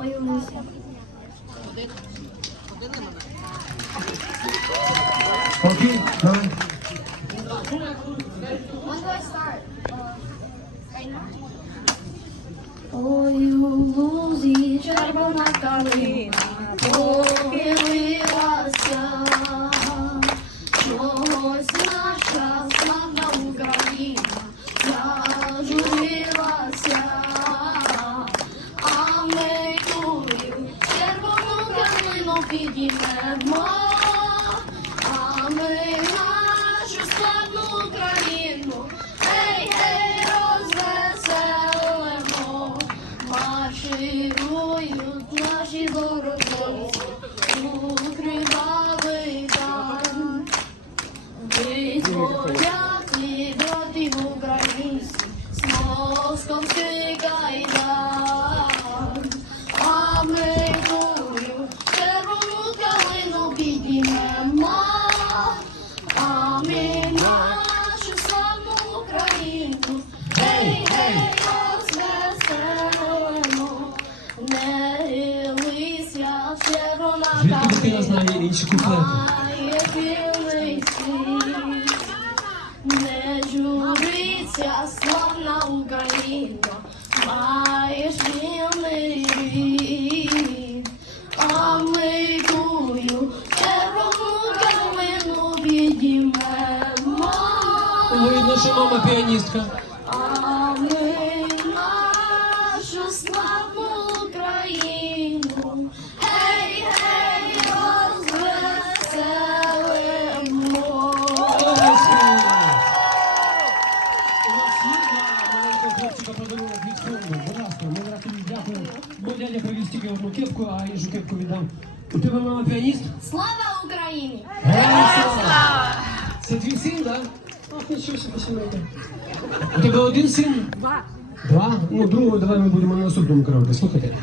Okay, done. When do I start? Uh, right now? Oh, you lose each other, my darling. Oh. Підіймемо, а ми нашу славну Україну, гей, гей, розвеселимо, марширують наші добровольці у кривавий дан. Визволять ідотів українці з московський кайдан. А ми тую червону калину підіймемо, а ми нашу славну Україну, гей, гей, розвеселимо, не гилися червона Знає інші куплети? Має білий світ, не журиться славна Україна, маєш вільний рід, а ми тую червону калину підіймемо, Видно, що мама піаністка. Маленького хлопчика подарунок від фонду. Будь ласка, ми тобі дякуємо. Бо дядя привіз тільки одну кепку, а іншу кепку віддам. У тебе мама піаніст? Слава Україні! Героям слава! Це твій син, так? Ах, нічого собі сімейка. У тебе один син? Два. Два? Ну, другого давай ми будемо на наступному кораблі. Слухайте.